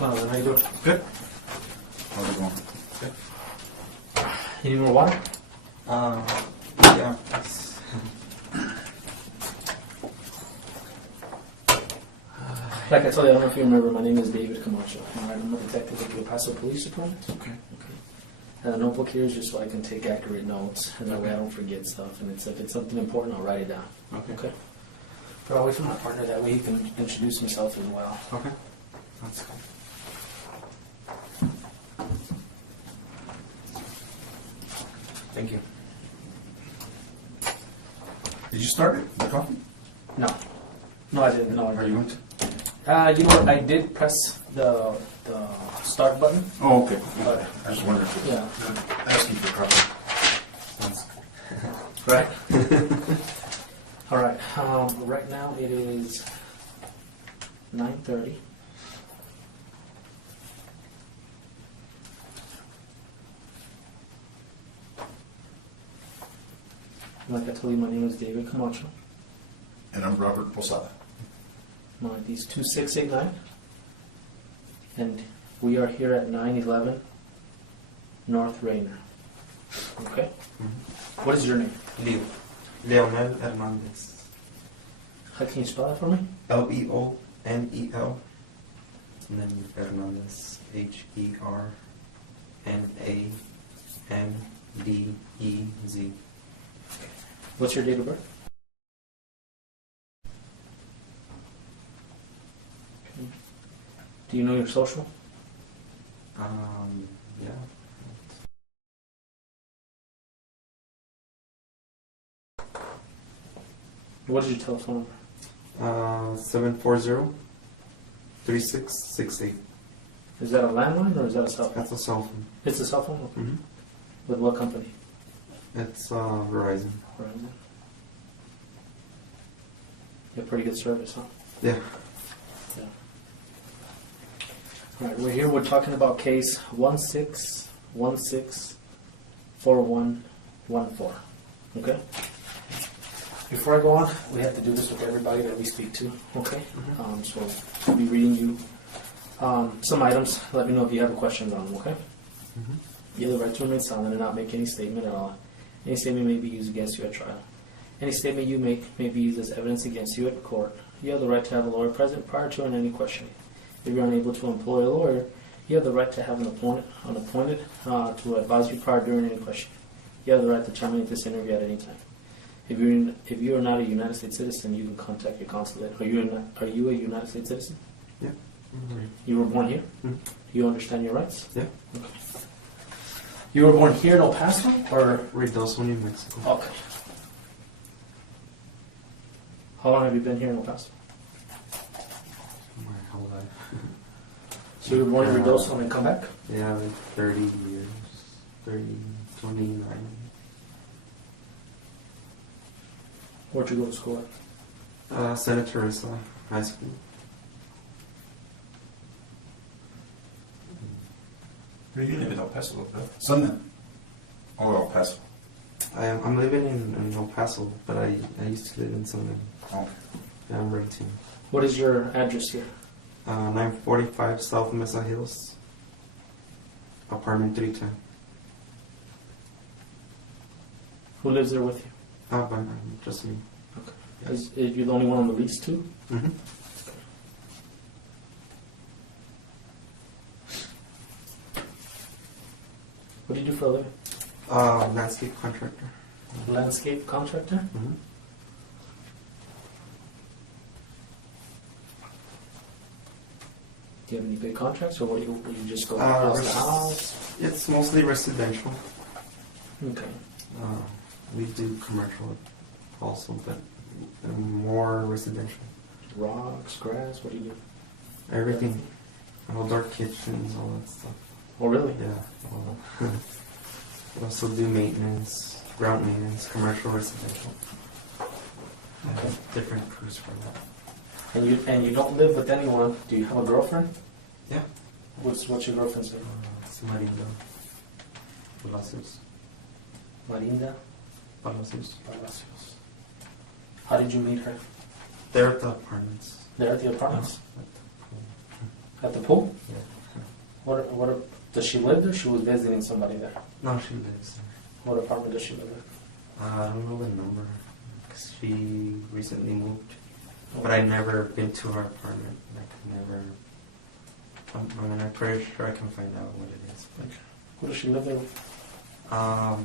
Well, how you doing? Good. How's it going? Good. You need more water? Yeah. Like I told you, I don't know if you remember, my name is David Camacho. I'm a detective at the El Paso Police Department. Okay. And the notebook here is just so I can take accurate notes, and that way I don't forget stuff. And if it's something important, I'll write it down. Okay. But I'll wait for my partner, that way he can introduce himself as well. Okay. That's good. Thank you. Did you start it? The coffee? No. No, I didn't. No, Are you going to? you know what? I did press the start button. Oh, okay. But, I just wondered. yeah. Asking for coffee. Sounds Right. All right. Right now it is 9:30. Like I told you, my name is David Camacho. And I'm Robert Posada. My ID is 2689. And we are here at 911 North Rainer. Okay? Mm-hmm. What is your name? Leonel Hernandez. How can you spell that for me? Leonel. And then Hernandez. Hernandez. What's your date of birth? Okay. Do you know your social? Yeah. What is your telephone number? 740-3668. Is that a landline or is that a cell phone? That's a cell phone. It's a cell phone? Okay. Mm-hmm. With what company? It's Verizon. Verizon. You have pretty good service, huh? Yeah. Yeah. All right, we're here. We're talking about case 16164114. Okay? Before I go on, we have to do this with everybody that we speak to. Okay? Mm-hmm. So I'll be reading you some items. Let me know if you have a question on them, okay? Mm-hmm. You have the right to remain silent and not make any statement at all. Any statement may be used against you at trial. Any statement you make may be used as evidence against you at court. You have the right to have a lawyer present prior to and any questioning. If you're unable to employ a lawyer, you have the right to have an appointed to advise you prior, during, any questioning. You have the right to terminate this interview at any time. If you are not a United States citizen, you can contact your consulate. Are you a United States citizen? Yeah. Mm-hmm. You were born here? Mm-hmm. Do you understand your rights? Yeah. Okay. You were born here in El Paso, or? Reynosa, New Mexico. Okay. How long have you been here in El Paso? My whole life. So you were born in Reynosa and then come back? Yeah, like 30 years. 29. Where'd you go to school at? Santa Teresa High School. Where do you live in El Paso? Sundan. Oh, El Paso. I'm living in El Paso, but I used to live in Sundan. Oh. Yeah, I'm renting. What is your address here? 945 South Mesa Hills, apartment 310. Who lives there with you? Just me. Okay. Is you the only one on the lease too? Mm-hmm. What do you do for a living? Landscape contractor. Landscape contractor? Mm-hmm. Do you have any big contracts, or will you just go house to house? It's mostly residential. Okay. We do commercial also, but more residential. Rocks, grass, what do you do? Everything. Outdoor kitchens, all that stuff. Oh, really? Yeah. We also do maintenance, ground maintenance, commercial, residential. Okay. Different crews for that. And you don't live with anyone. Do you have a girlfriend? Yeah. What's your girlfriend's name? It's Marinda Palacios. Marinda Palacios. Palacios. How did you meet her? They're at the apartments. There at the apartments? At the pool? Yeah. What, does she live there? She was visiting somebody there. No, she lives there. What apartment does she live in? I don't know the number, because she recently moved. But I never been to her apartment. Like, never. I mean, I'm pretty sure I can find out what it is. But, Who does she live there with? well,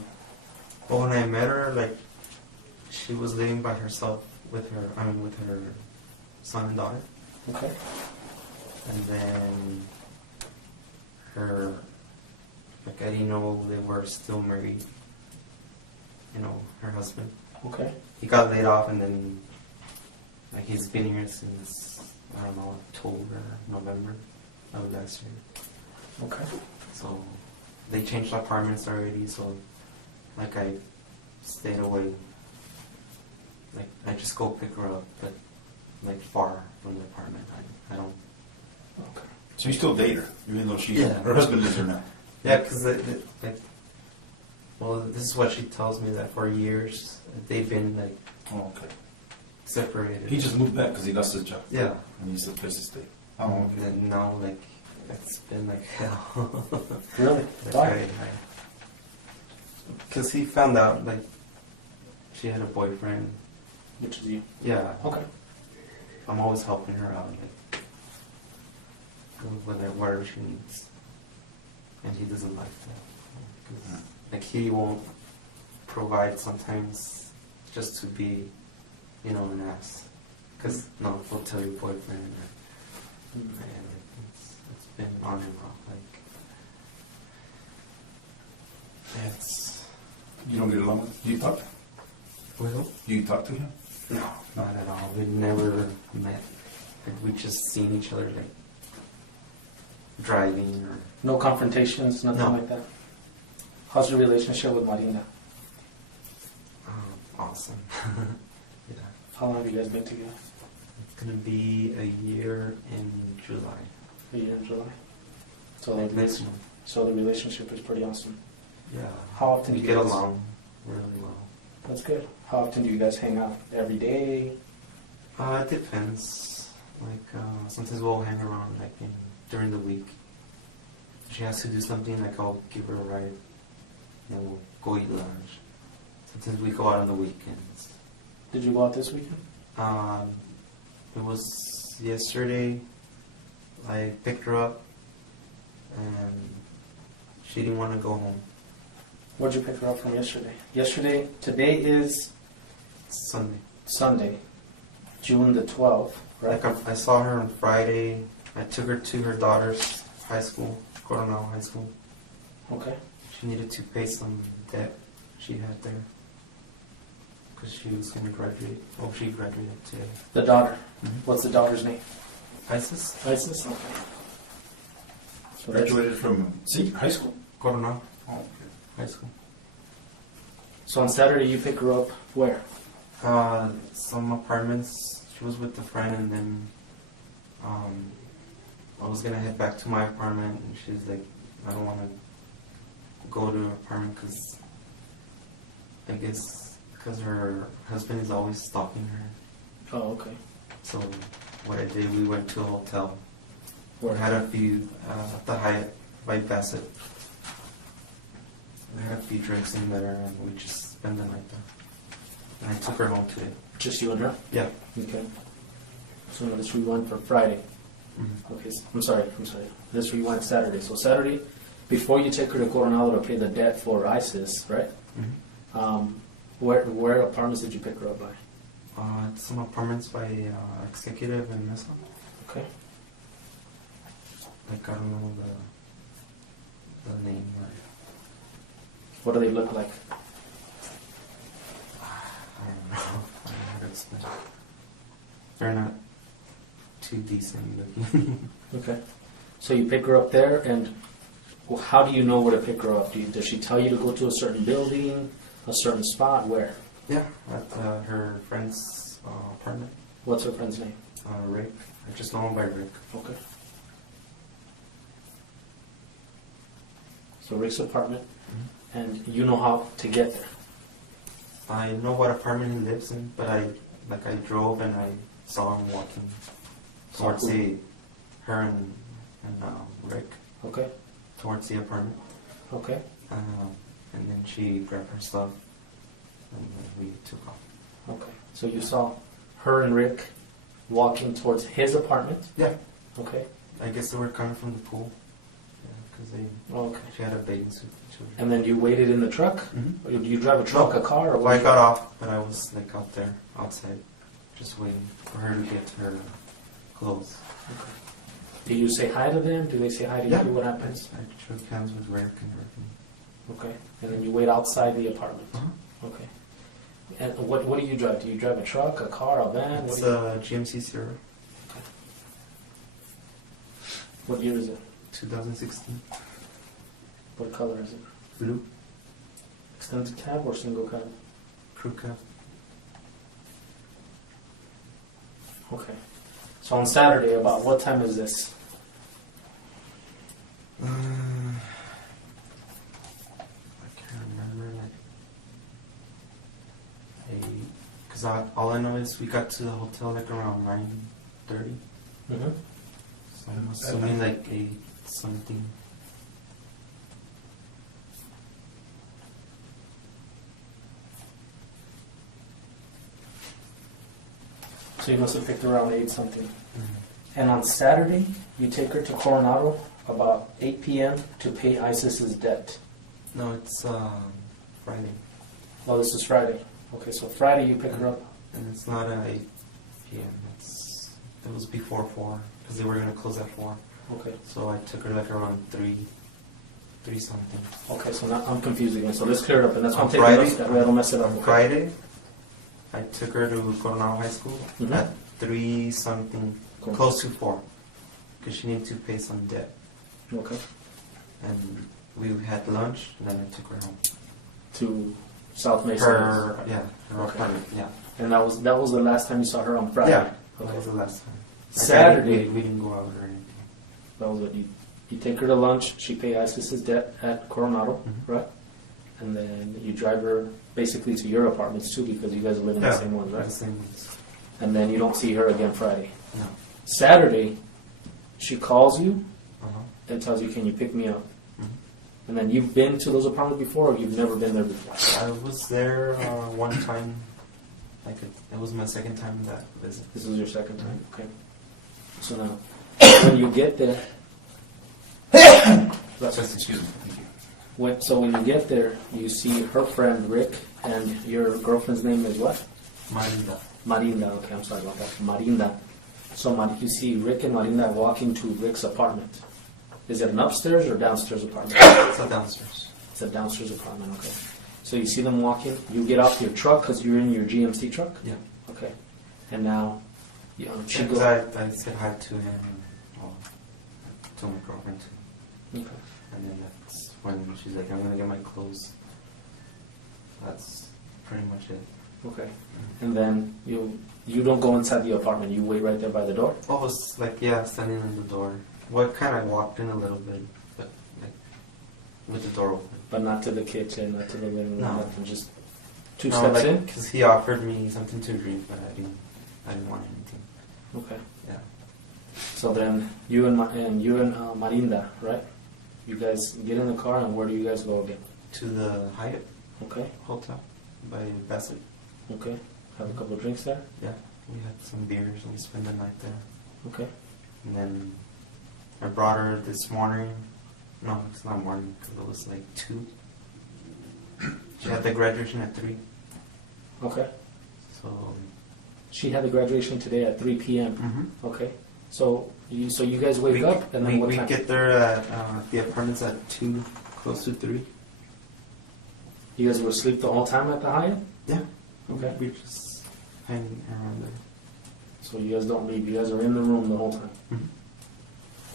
when I met her, like, she was living by herself with her son and daughter. Okay. And then her, like, I didn't know they were still married. You know, her husband. Okay. He got laid off, and then, like, he's been here since, I don't know, October, November of last year. Okay. So they changed apartments already, so, like, I stayed away. Like, I just go pick her up, but, like, far from the apartment. I don't. Okay. So you still date her, even though Yeah. her husband lives there now? Yeah, because, like, well, this is what she tells me, that for years they've been, like, Oh, okay. separated. He just moved back because he lost his job. Yeah. And he's a place to stay. Oh, Oh, and okay. then now, like, it's been like hell. Really? Like, Why? Because he found out, like, she had a boyfriend. Which is you? Yeah. Okay. I'm always helping her out, like, with whatever she needs. And he doesn't like that. 'Cause, like, he won't provide sometimes just to be, you know, an ass. Because, no, he'll tell your boyfriend. And it's been on and off. Like, it's. You don't get along with him? Do you talk? Well, Do you talk to him? no, not at all. We never met. Like, we just seen each other, like, driving or. No confrontations, nothing No. like that? How's your relationship with Marina? Awesome. Yeah. How long have you guys been together? It's gonna be a year in July. A year in July. So Like the, next month. so the relationship is pretty awesome. Yeah. How often we do you get guys- along really well? That's good. How often do you guys hang out? Every day? It depends. Like, sometimes we'll hang around, like, during the week. If she has to do something, like, I'll give her a ride. And we'll go eat lunch. Sometimes we go out on the weekends. Did you go out this weekend? It was yesterday. I picked her up, and she didn't want to go home. Where'd you pick her up from yesterday? Today is Sunday. Sunday, June the 12th, right? Like, I saw her on Friday. I took her to her daughter's high school, Coronado High School. Okay. She needed to pay some debt she had there because she was going to graduate. Oh, she graduated today. The daughter. Mhm. What's the daughter's name? ISIS? Isis? Okay. So that's- Graduated from high school? Coronado Oh, okay. High School. So on Saturday you pick her up where? Some apartments. She was with a friend, and then I was going to head back to my apartment, and she's like, I don't want to go to her apartment because I guess because her husband is always stalking her. Oh, okay. So what I did, we went to a hotel. Where? We had a few at the Hyatt by Bassett. We had a few drinks in there, and we just spent the night there. And I took her home today. Just you and her? Yeah. Okay. So now this rewind for Friday. Mm-hmm. Okay, I'm sorry. This rewind Saturday. So Saturday, before you take her to Coronado to pay the debt for ISIS, right? Mm-hmm. Where apartments did you pick her up by? Some apartments by Executive and Mesa. Okay. Like, I don't know the name. What do they look like? I don't know. I don't know how to explain. They're not too decent looking. Okay. So you pick her up there, and how do you know where to pick her up? Does she tell you to go to a certain building, a certain spot? Where? Yeah, at her friend's apartment. What's her friend's name? Rick. I just know him by Rick. Okay. So Rick's apartment, and you know how to get there. I know what apartment he lives in, but I drove and I saw him walking towards her and and Rick Okay. towards the apartment. Okay. And then she grabbed her stuff, and then we took off. Okay. So you saw her and Rick walking towards his apartment? Yeah. Okay. I guess they were coming from the pool. Yeah, because Okay. she had a bathing suit. And then you waited in the truck? Mm-hmm. Or do you drive a truck, a car? Or Well, what? I got off, but I was like out there, outside, just waiting for her to get her clothes. Okay. Do you say hi to them? Do they say hi to Yeah. you? What happens? I shook hands with Rick and everything. Okay. And then you wait outside the apartment? Uh-huh. Okay. And what do you drive? Do you drive a truck, a car, a van? It's What a GMC Sierra, Okay. What year is it? 2016, What color is it? blue, Extended cab or single cab? crew cab. Okay. So on Saturday, about what time is this? I can't remember, because all I know is we got to the hotel like around 9:30, Mm-hmm. so I'm assuming like 8 something. So you must have picked around 8 something. And on Saturday, you take her to Coronado about 8 p.m. to pay ISIS's debt. No, it's Friday, Oh, this is Friday. Okay, so Friday you pick her up. and it's not at 8 p.m. It was before 4, because they were gonna close at 4. Okay. So I took her like around 3 something. Okay, so now I'm confused again. So let's clear it up, and that's why I'm On taking Friday? notes that way I don't mess it up. On Okay. Friday, I took her to Coronado High School Mhm. at 3 something, Cool. close to 4, because she needed to pay some debt. Okay. And we had lunch, and then I took her home. To South Mesa. Her Okay. apartment, yeah. And that was the last time you saw her on Friday. Yeah, that Okay. was the last time. Saturday. We didn't go out or anything. That was it. You take her to lunch. She pay ISIS's debt at Coronado, Mhm. right? And then you drive her basically to your apartments too, because you guys live in the same ones, right? The same ones. And then you don't see her again Friday. No. Saturday, she calls you Uh-huh. and tells you, "Can you pick me up?" Mhm. And then you've been to those apartments before, or you've never been there before? I was there one time. It was my second time in that visit. This is your second time, okay? So now, when you get there, Just excuse me. Thank you. when you get there, you see her friend Rick, and your girlfriend's name is what? Marinda. Marinda. Okay, I'm sorry about that. Marinda. So you see Rick and Marinda walking to Rick's apartment. Is it an upstairs or downstairs apartment? It's a downstairs. It's a downstairs apartment, okay. So you see them walking, you get off your truck because you're in your GMC truck? Yeah. Okay. And now, she Because goes... I said hi to him, and to my girlfriend too. Okay. And then that's when she's like, I'm gonna get my clothes. That's pretty much it. Okay. And then you don't go inside the apartment, you wait right there by the door? I was like, standing in the door. Well, I kind of walked in a little bit, but like with the door open. But not to the kitchen, not to the living room, No. nothing, just two steps in? Because he offered me something to drink, but I didn't want anything. Okay. Yeah. So then you and Marinda, right? You guys get in the car, and where do you guys go again? To the Hyatt Okay. Hotel by Bassett. Okay. Have a couple of drinks there? Yeah. We had some beers and we spent the night there. Okay. And then I brought her this morning. No, it's not morning because it was like 2. She had the graduation at 3. Okay. So. She had the graduation today at 3 p.m. Mm-hmm. Okay. So you guys wake up, and then what we time? get there at the apartments at 2, close to 3. You guys were asleep the whole time at the Hyatt? Yeah. Okay. We just hanging around there. So you guys don't leave. You guys are in the room the whole time. Mm-hmm.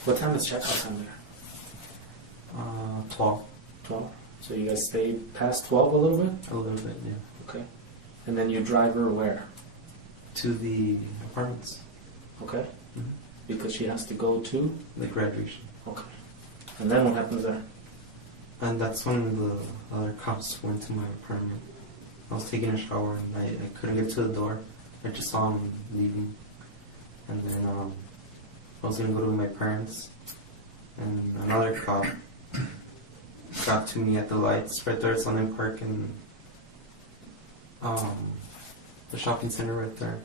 What time is checkout time there? 12. 12. So you guys stayed past 12 a little bit? A little bit, yeah. Okay. And then you drive her where? To the apartments. Okay. Mm-hmm. Because she has to go to? The graduation. Okay. And then what happens there? And that's when the other cops went to my apartment. I was taking a shower and I couldn't get to the door. I just saw him leaving. And then I was going to go to my parents. and another cop got to me at the lights right there at Sunny Park and the shopping center right there.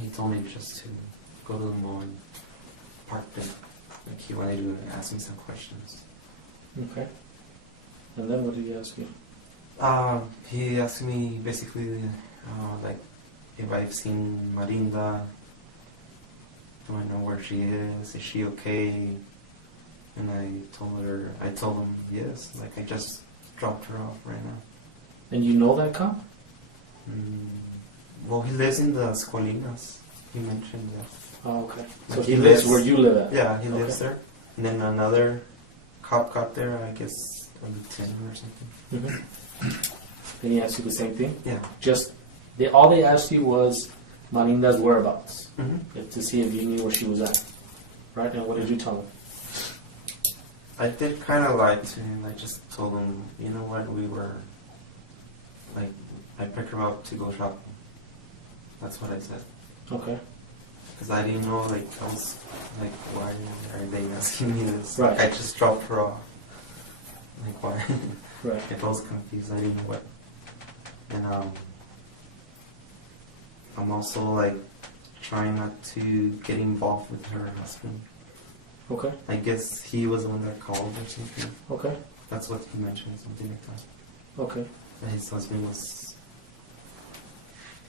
He told me just to go to the mall and park there. Like he wanted to ask me some questions. Okay. And then what did he ask you? He asked me basically like if I've seen Marinda, do I know where she is she okay? And I told him yes, like I just dropped her off right now. And you know that cop? Well, he lives in the Escolinas. He mentioned that. Oh, okay. Like So he lives where you live at? Yeah, he lives there. And then another cop got there, I guess, on the 10 or something. And he asked you the same thing? Yeah. Just, all they asked you was Marinda's whereabouts, Mm-hmm. to see if you knew where she was at. Right? And what did you tell him? I did kind of lie to him. I just told him, you know what, we were, like, I picked her up to go shopping. That's what I said. Okay. Because I didn't know, like, I was, like, why are they asking me this? Right. Like, I just dropped her off. Like, why? Right. If I was confused, I didn't know what. And, I'm also, like, trying not to get involved with her husband. Okay. I guess he was the one that called or something. Okay. That's what he mentioned, something like that. Okay. And his husband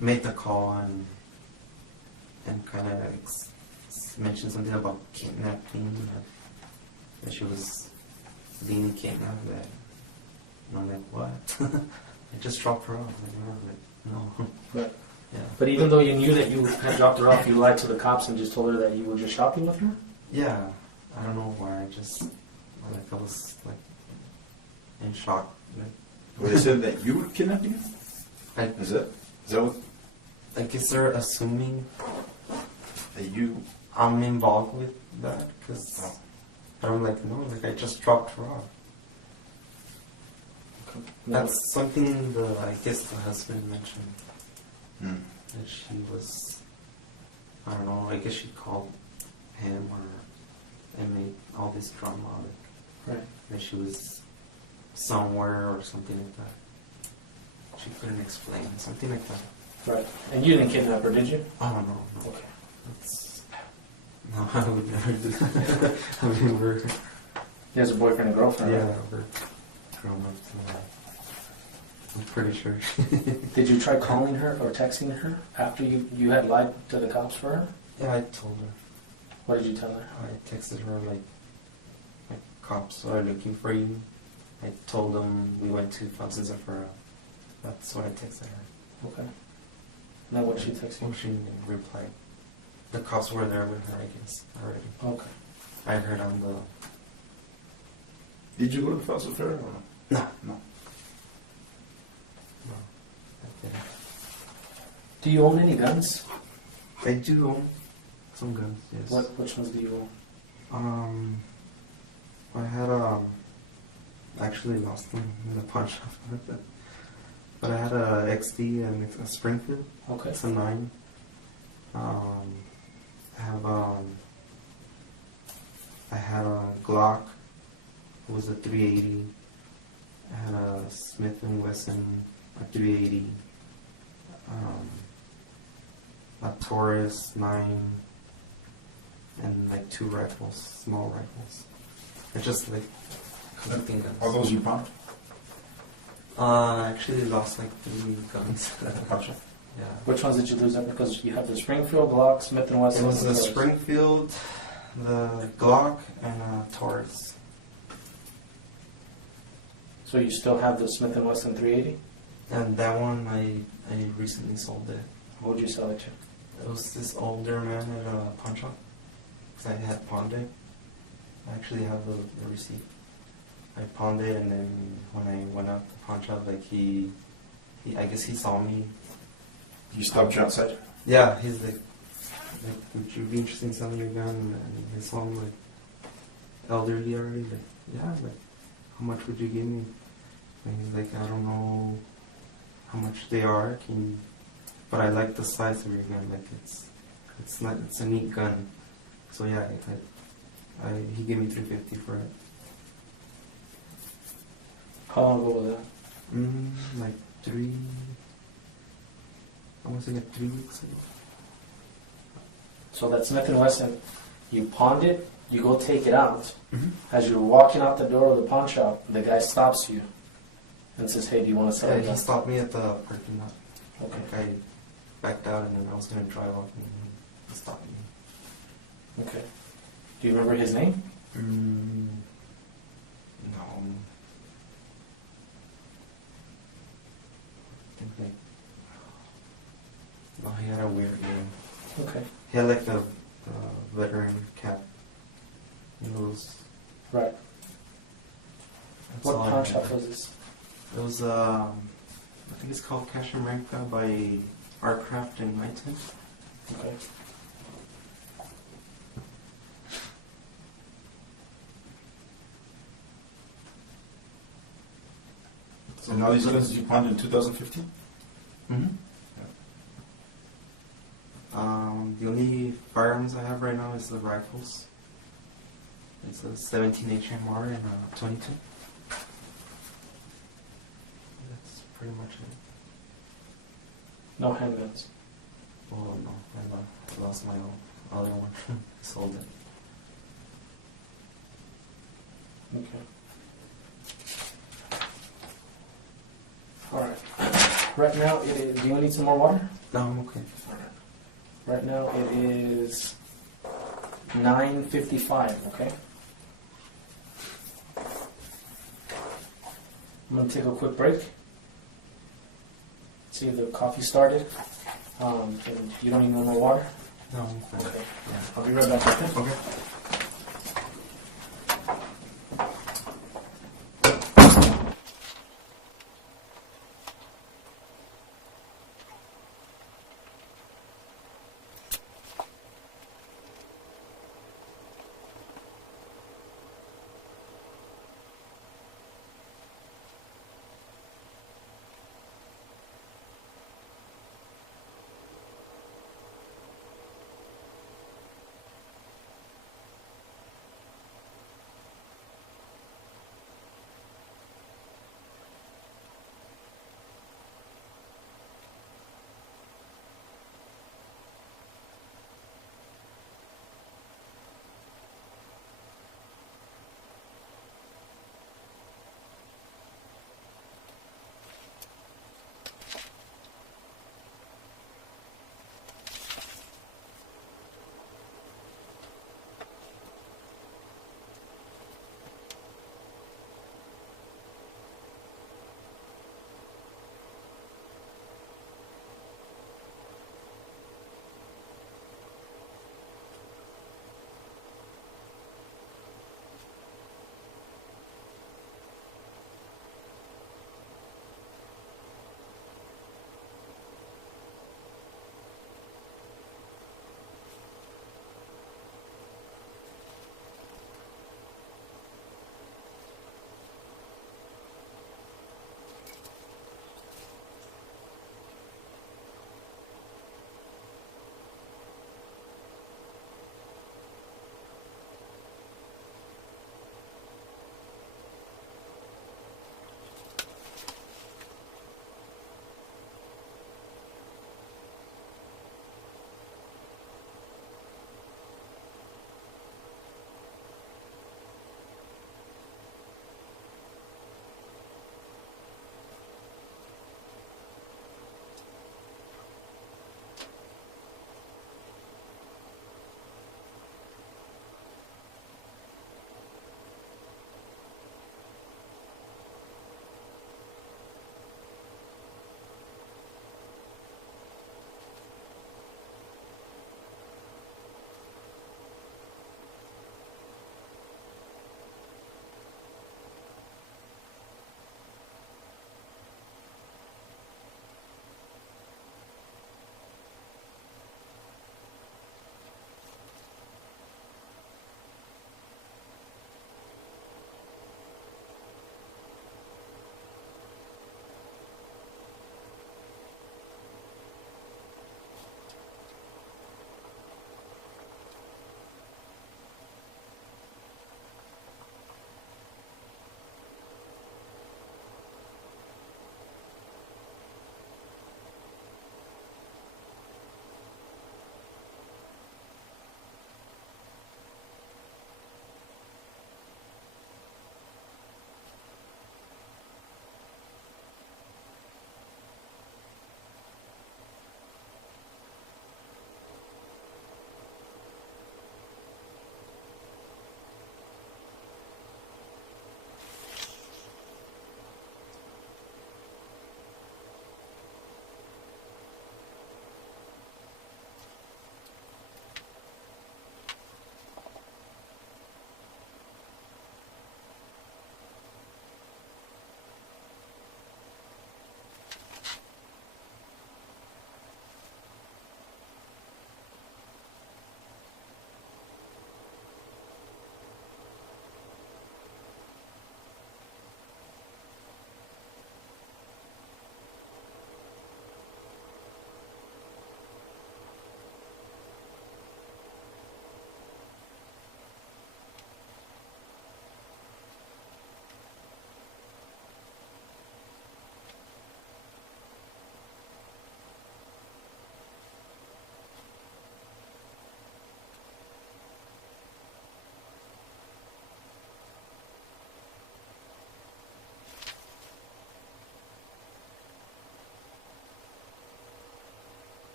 made the call and kind of mentioned something about kidnapping, that she was being kidnapped. And I'm like, what? I just dropped her off. Like, no. Right. Yeah. But even though you knew that you had dropped her off, you lied to the cops and just told her that you were just shopping with her? Yeah. I don't know why. I was like in shock. Like, Well, they said that you were kidnapping her? Is that what? I guess they're assuming That you... I'm involved with that because I'm like, no, like I just dropped her off. Okay. That's something I guess the husband mentioned. That she was, I don't know, I guess she called him and made all this drama. Right. That she was somewhere or something like that. She couldn't explain, something like that. Right. And you didn't kidnap her, did you? I don't know. No. Okay. No, I would never do that. I mean, we're... He has a boyfriend and girlfriend, Yeah, right? we're grown up to that. I'm pretty sure. Did you try calling her or texting her after you had lied to the cops for her? Yeah, I told her. What did you tell her? I texted her like cops are looking for you. I told them we went to Fountain Zafara. That's what I texted her. Okay. Now what did she text you? Well, she replied. The cops were there with her, I guess, already. Okay. I heard on the... Did you go to Paso Fair or No. no? No, I didn't. Do you own any guns? I do own some guns, yes. Which ones do you own? I had actually lost them in the pawn shop. But I had a XD and a Springfield. Okay. It's a 9. I had a Glock. It was a 380. I had a Smith & Wesson, a 380. A Taurus 9. And like 2 rifles, small rifles. I just like collecting guns. Are those you pawned? I actually lost like 3 guns. Gotcha. Yeah. Which ones did you lose? Because you have the Springfield, Glock, Smith & Wesson. It was the and Taurus. Springfield, the Glock, and Taurus. So you still have the Smith & Wesson 380? And that one, I recently sold it. What would you sell it to? It was this older man at a pawn shop. Because I had pawned it. I actually have the receipt. I pawned it, and then when I went out to the pawn shop, like I guess he saw me. You stopped you outside? Yeah, he's like, would you be interested in selling your gun? And he saw him like elderly already. Like, yeah, like, how much would you give me? And he's like, I don't know how much they are. But I like the size of your gun. Like it's a neat gun. So yeah, He gave me $350 for it. How long ago was that? Like I want to say like 3 weeks ago. So that Smith & Wesson, you pawned it, you go take it out. Mm-hmm. As you're walking out the door of the pawn shop, the guy stops you and says, "Hey, do you want to sell it?" He stopped me at the parking lot. Okay. Like I backed out and then I was going to drive off and he stopped me. Okay. Do you remember his name? No. I think like... No, he had a weird name. Okay. He had like the veteran cap. It was... Right. That's What all I pawn had. shop was this? It was, I think it's called Cash America by Artcraft in Knighton. Okay. So now these guns you pawned in 2015? Mm-hmm. The only firearms I have right now is the rifles. It's a 17 HMR and a 22. That's pretty much it. No handguns. Oh no, I lost my other one. I sold it. Okay. All right. Right now it is. Do you need some more water? No, I'm okay. All right. Right now it is 9:55. Okay. I'm gonna take a quick break. See if the coffee started. And you don't need no more water? No, I'm fine. Okay. Yeah. I'll be right back. Okay. Okay.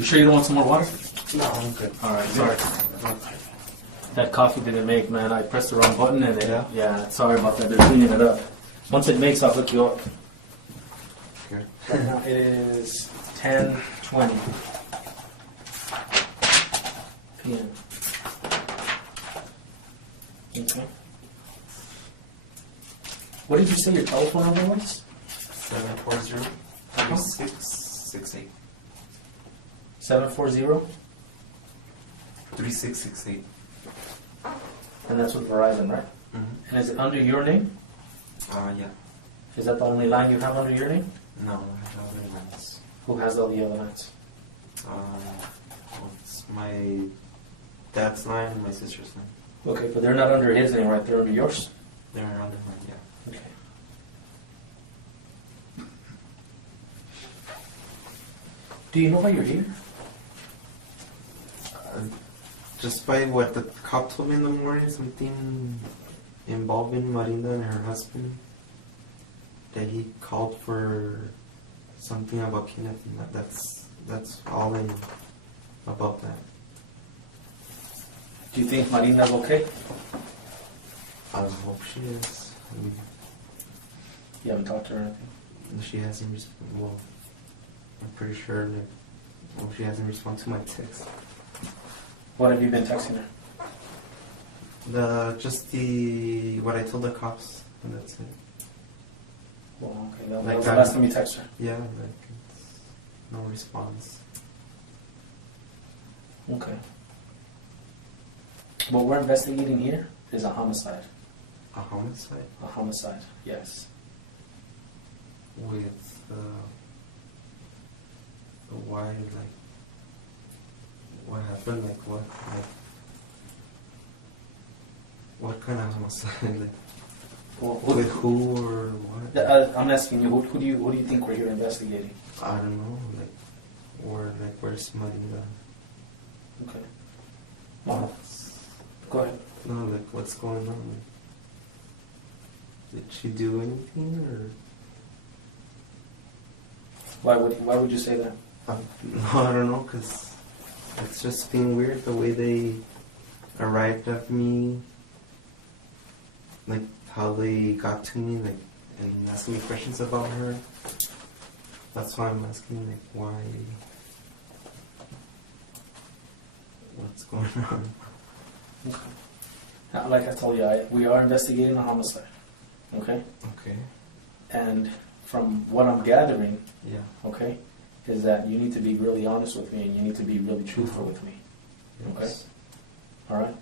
You sure you don't want some more water? No, I'm good. All right, sorry. That coffee didn't make, man. I pressed the wrong button and yeah, sorry about that. They're cleaning it up. Once it makes, I'll hook you up. Okay. Right now it is 10:20 p.m. Okay. What did you say your telephone number was? 740-3668. 740? 3668. And that's with Verizon, right? Mm-hmm. And is it under your name? Yeah. Is that the only line you have under your name? No, I have other lines. Who has all the other lines? It's my dad's line and my sister's line. Okay, but they're not under his name, right? They're under yours? They're under mine, yeah. Okay. Do you know why you're here? Just by what the cop told me in the morning, something involving Marinda and her husband, that he called for something about kidnapping. That's all I know about that. Do you think Marina's okay? I hope she is. I mean, You haven't talked to her or anything? she hasn't responded. Well, I'm pretty sure that she hasn't responded to my text. What have you been texting her? What I told the cops, and that's it. Well, okay, that Like was the that. last time you texted her. Yeah, it's no response. Okay. What we're investigating here is a homicide. A homicide A homicide, yes. with why, like, what happened, like what kind of homicide, like Well, with who or what? I'm asking you, who do you think we're here investigating? I don't know, where's Marinda? Okay. Well, go ahead. No, like, what's going on? Like, did she do anything, or? Why would you say that? No, I don't know, because it's just been weird the way they arrived at me, like how they got to me, like, and asking me questions about her. That's why I'm asking, like, why, what's going on? Okay. Like I told you, we are investigating a homicide. Okay? Okay. And from what I'm gathering, Yeah. okay, is that you need to be really honest with me and you need to be really truthful with me. Okay? Yes. All right?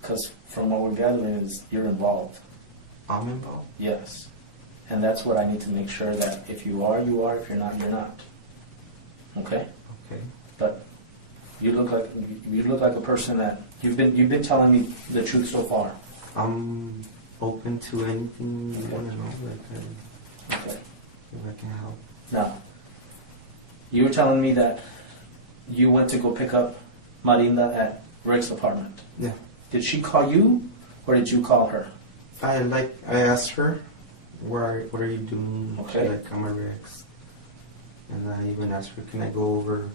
Because from what we're gathering is you're involved. I'm involved. Yes. And that's what I need to make sure that if you are, you are. If you're not, you're not. Okay? Okay. But you look like a person that you've been telling me the truth so far. I'm open to anything you Okay. want to know, like, Okay. if I can help. Now, you were telling me that you went to go pick up Marinda at Rick's apartment. Yeah. Did she call you, or did you call her? I asked her, what are you doing? Okay. She's like, I'm a Rex. And I even asked her, can I go over?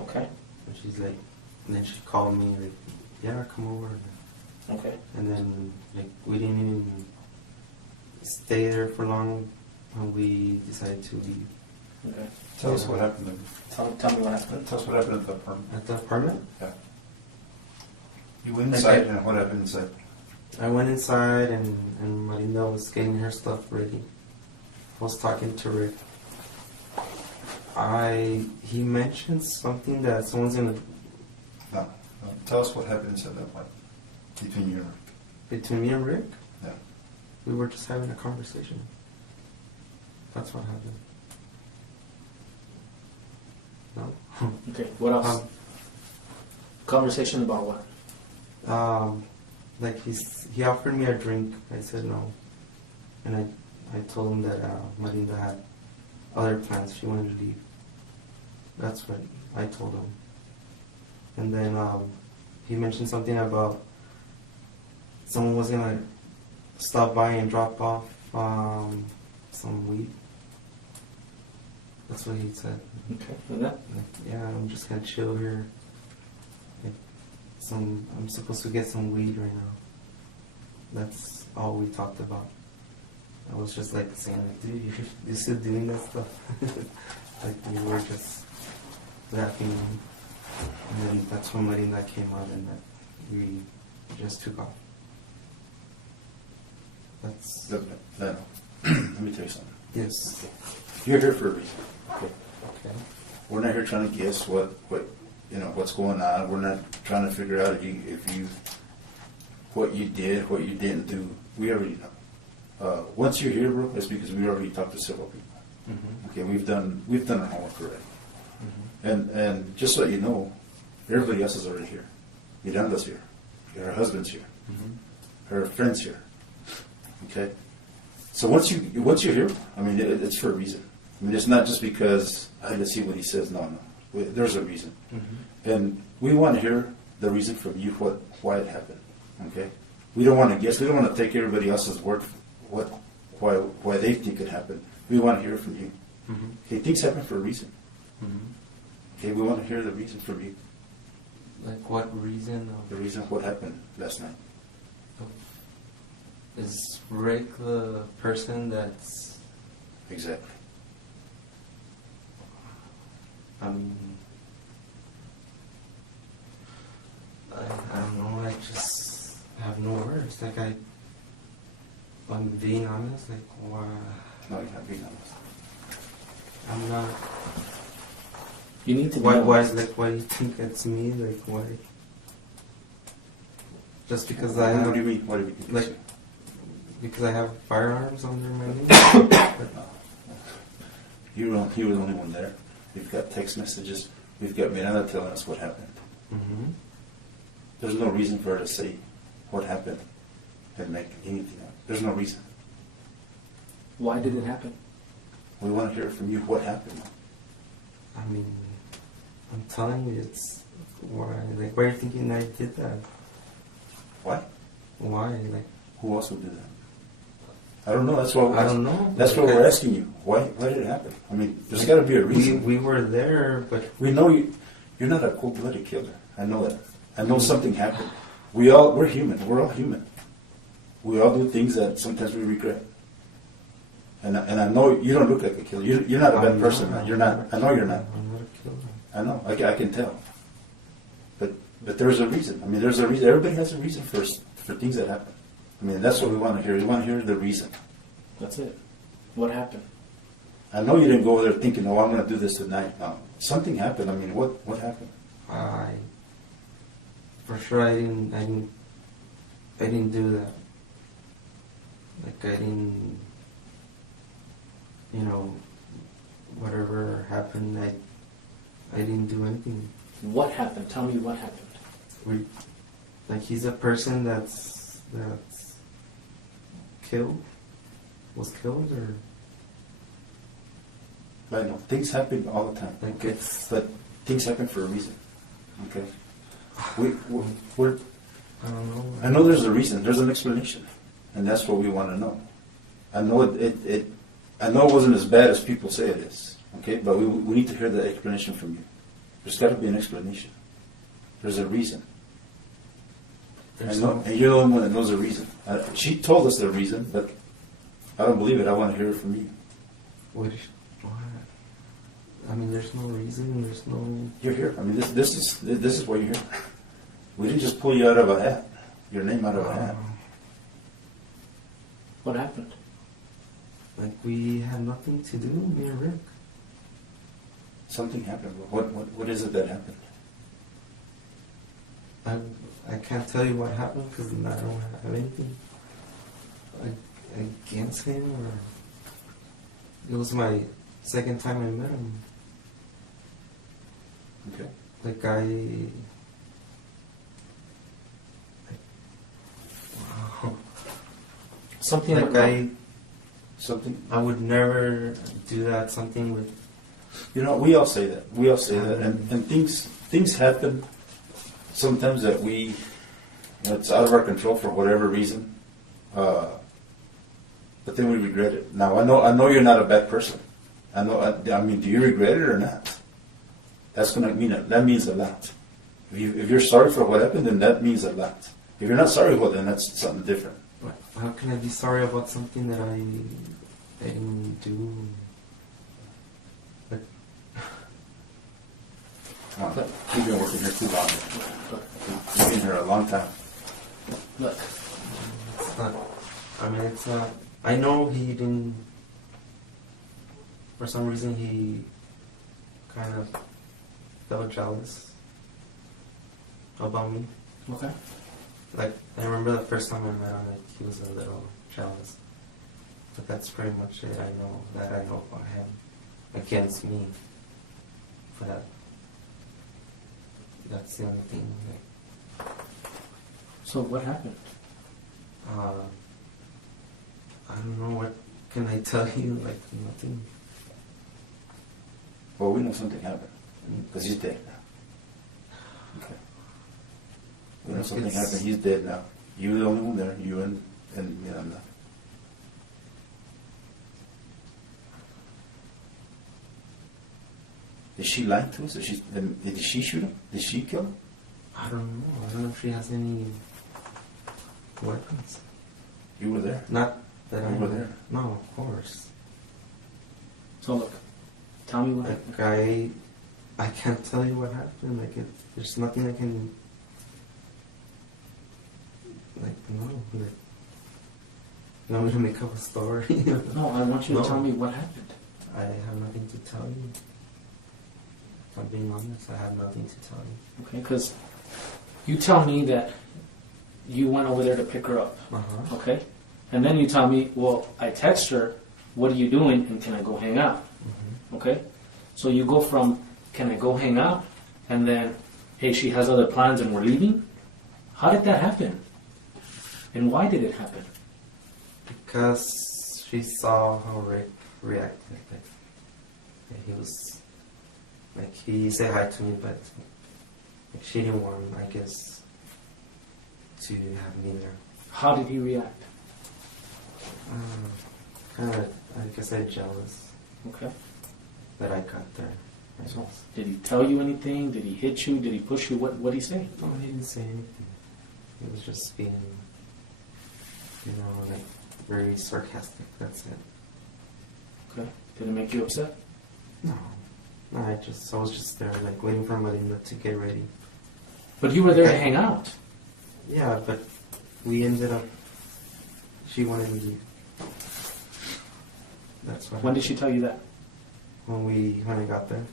Okay. And she's like, and then she called me, like, yeah, come over. Okay. And then, like, we didn't even stay there for long, and we decided to leave. Okay. Tell us what happened. Tell me what happened. Tell us what happened at the apartment. At the apartment, Yeah. You went inside, and what happened inside? I went inside, and Marinda was getting her stuff ready. I was talking to Rick. He mentioned something that someone's gonna, No. Tell us what happened inside that apartment between you and Rick. between me and Rick, Yeah. we were just having a conversation. That's what happened. No? Okay. What else? Conversation about what? Like he offered me a drink. I said no, and I told him that Marinda had other plans. She wanted to leave. That's what I told him. And then he mentioned something about someone was gonna stop by and drop off some weed. That's what he said. Okay. And that? Like, yeah, I'm just gonna chill here. Like, I'm supposed to get some weed right now. That's all we talked about. I was just like saying, like, dude, you're still doing that stuff. Like, we were just laughing, and then that's when Marina came out, and that we just took off. That's Look, no. Let me tell you something. yes. You're here for a reason. Okay. Okay. We're not here trying to guess what's going on. We're not trying to figure out what you did, what you didn't do. We already know. Once you're here, bro, it's because we already talked to several people. Mm-hmm. Okay, we've done our homework already. Mm-hmm. And just so you know, everybody else is already here. Miranda's here. Her husband's here. Mm-hmm. Her friend's here. Okay. So once you're here, I mean, it's for a reason. I mean, it's not just because I had to see what he says. No. There's a reason, and we want to hear the reason from you, why it happened. Okay. We don't want to guess. We don't want to take everybody else's word for why they think it happened. We want to hear from you. Mm-hmm. Okay. Things happen for a reason. Mm-hmm. Okay. We want to hear the reason from you. Like what reason? The reason what happened last night. Is Rick the person that's? Exactly. I mean, I don't know. I just have no words. Like I'm being honest. Like why? No, you're not being honest. I'm not. You need to. Why? Know. Why? Like why do you think it's me? Like why? Just because I have. What do you mean? What do you mean? Like because I have firearms under my name. You were the only one there. We've got text messages. We've got Miranda telling us what happened. Mm-hmm. There's no reason for her to say what happened and make anything up. There's no reason. Why did it happen? We want to hear from you what happened. I mean, I'm telling you, it's why. Like, why are you thinking I did that? Why? Why? Like, who else would do that? I don't know. That's what I don't know. That's what we're asking you. Why did it happen? I mean, there's got to be a reason. We were there, but we know you're not a cold-blooded killer. I know that. I know something happened. We're human. We're all human. We all do things that sometimes we regret. And I know you don't look like a killer. You're not a bad person. You're not. I know you're not. I'm not a killer. I know. I can tell. But there's a reason. I mean, there's a reason. Everybody has a reason for things that happen. I mean, that's what we want to hear. We want to hear the reason. That's it. What happened? I know you didn't go over there thinking, "Oh, I'm going to do this tonight." No, something happened. I mean, what happened? For sure, I didn't do that. Like I didn't, whatever happened, I didn't do anything. What happened? Tell me what happened. Like he's a person that's was killed, or I know things happen all the time. like Okay? it's. But things happen for a reason. Okay, we're I don't know. I know there's a reason. There's an explanation, and that's what we want to know. I know I know it wasn't as bad as people say it is. Okay, but we need to hear the explanation from you. There's got to be an explanation. There's a reason. There's I know, no- and you're the only one that knows the reason. She told us the reason, but I don't believe it. I want to hear it from you. Why? I mean, there's no reason. There's no. You're here. I mean, this is why you're here. We didn't just pull you out of a hat. Your name out of a hat. What happened? Like we had nothing to do, me and Rick. Something happened. What is it that happened? I can't tell you what happened because I don't have anything against him. Or it was my second time I met him. Okay. Like wow. Something Like Something. I would never do that. Something with. You know, we all say that. We all say that, and things happen. Sometimes that it's out of our control for whatever reason. But then we regret it. Now I know you're not a bad person. I know. I mean, do you regret it or not? That's gonna mean that means a lot. If you're sorry for what happened, then that means a lot. If you're not sorry, well, then that's something different. How can I be sorry about something that I didn't do? Like, You've been working here too long. You've been here a long time. Look, it's not. I mean, it's not. I know he didn't. For some reason, he kind of felt jealous about me. okay. Like, I remember the first time I met him, like, he was a little jealous. But that's pretty much it. I know about him against me. But that's the only thing. Like, So what happened? I don't know, what can I tell you? Like, nothing. Well, we know something happened because he's dead now. Okay. We know something happened. He's dead now. You were the only one there. You and Miranda. Is she lying to us? Did she shoot him? Did she kill him? I don't know. I don't know if she has any weapons. You were there. Not that I You were there. No, of course. So look, tell me what happened. Like, I can't tell you what happened. Like, there's nothing I can. Like, no. Like, you want me to make up a story? No, I want you to No. tell me what happened. I have nothing to tell you. If I'm being honest, I have nothing to tell you. Okay, because you tell me that you went over there to pick her up. Uh-huh. Okay? And then you tell me, well, I text her, what are you doing, and can I go hang out? Mm-hmm. Okay? So you go from, can I go hang out, and then, hey, she has other plans and we're leaving? How did that happen? And why did it happen? Because she saw how Rick reacted. Like, he was, like, he said hi to me, but like, she didn't want, I guess, to have me there. How did he react? Kind of, I guess, I'm jealous Okay. that I got there. I So, guess. did he tell you anything? Did he hit you? Did he push you? What did he say? No, he didn't say anything. He was just being, like, very sarcastic. That's it. Okay. Did it make you upset? No. No, I was just there, like, waiting for Marina to get ready. But you were there to hang out. Yeah, but we ended up, she wanted me to leave. That's what When did happened. she tell you that? When I got there.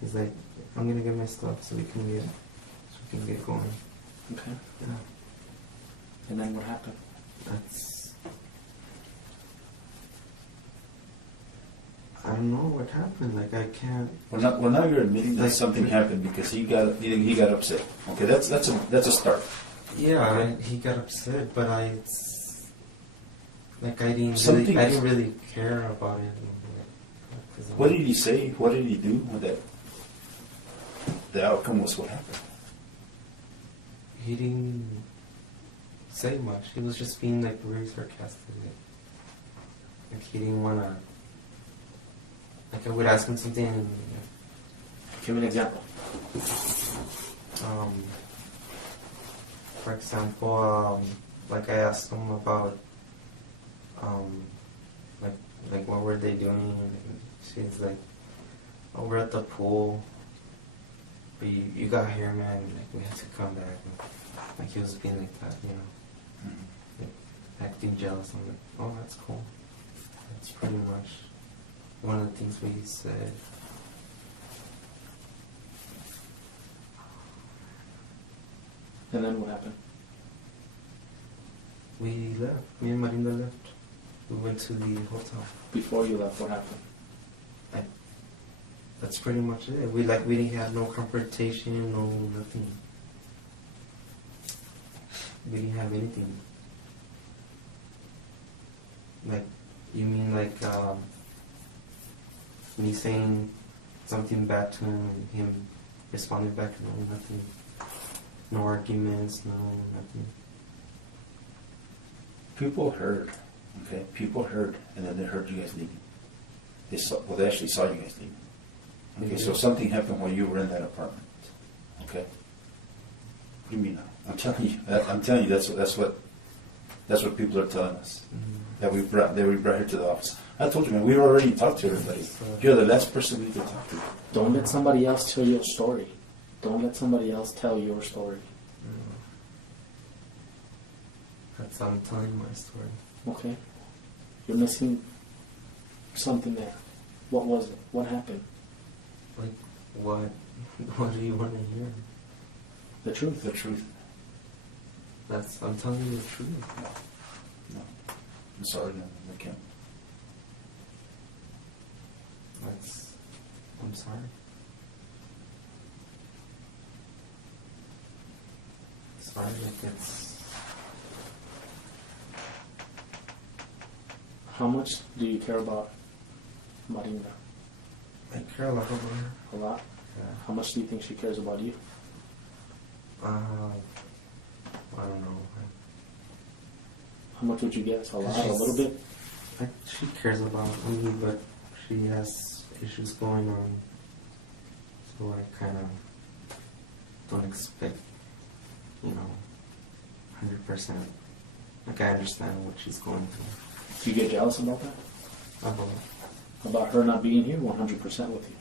He's like, I'm gonna get my stuff so we can get going. Okay. Yeah. And then what happened? I don't know what happened. Like, I can't. Well, now you're admitting that Like, something happened because he got upset. Okay, that's a start. Yeah, he got upset, but I didn't really care about it. What did he say? What did he do? That the outcome was what happened. He didn't say much. He was just being, like, very sarcastic. Like, he didn't wanna. Like, I would ask him something and, Give me an example. for example, like, I asked him about, like what were they doing? And she's like, oh, we're at the pool. But you got here, man. Like, we had to come back. And, like, he was being like that, Like, acting jealous. I'm like, oh, that's cool. That's pretty much one of the things we said. And then what happened? We left. Me and Marina left. We went to the hotel. Before you left, what happened? That's pretty much it. We didn't have no confrontation, no nothing. We didn't have anything. Like, you mean like me saying something bad to him and him responding back? No, nothing. No arguments, no nothing. People heard, okay? People heard, and then they heard you guys leaving. they actually saw you guys leaving. Okay, so something happened while you were in that apartment. Okay. What do you mean now? I'm telling you, that's what people are telling us. That we brought here to the office. I told you, man, we already talked to everybody. You're the last person we could talk to. Don't let somebody else tell your story. Don't let somebody else tell your story. That's I'm telling my story. Okay? You're missing something there. What was it? What happened? Like, what? What do you want to hear? The truth. The truth. I'm telling you the truth. No. I'm sorry, no, I can't. I'm sorry. Sorry, like it's... How much do you care about Marinda? I care a lot about her. A lot? Yeah. How much do you think she cares about you? I don't know. How much would you guess? A lot? A little bit? She cares about me, but she has issues going on. So I kind of don't expect, 100%. Like I understand what she's going through. Do you get jealous about that? About her not being here 100% with you?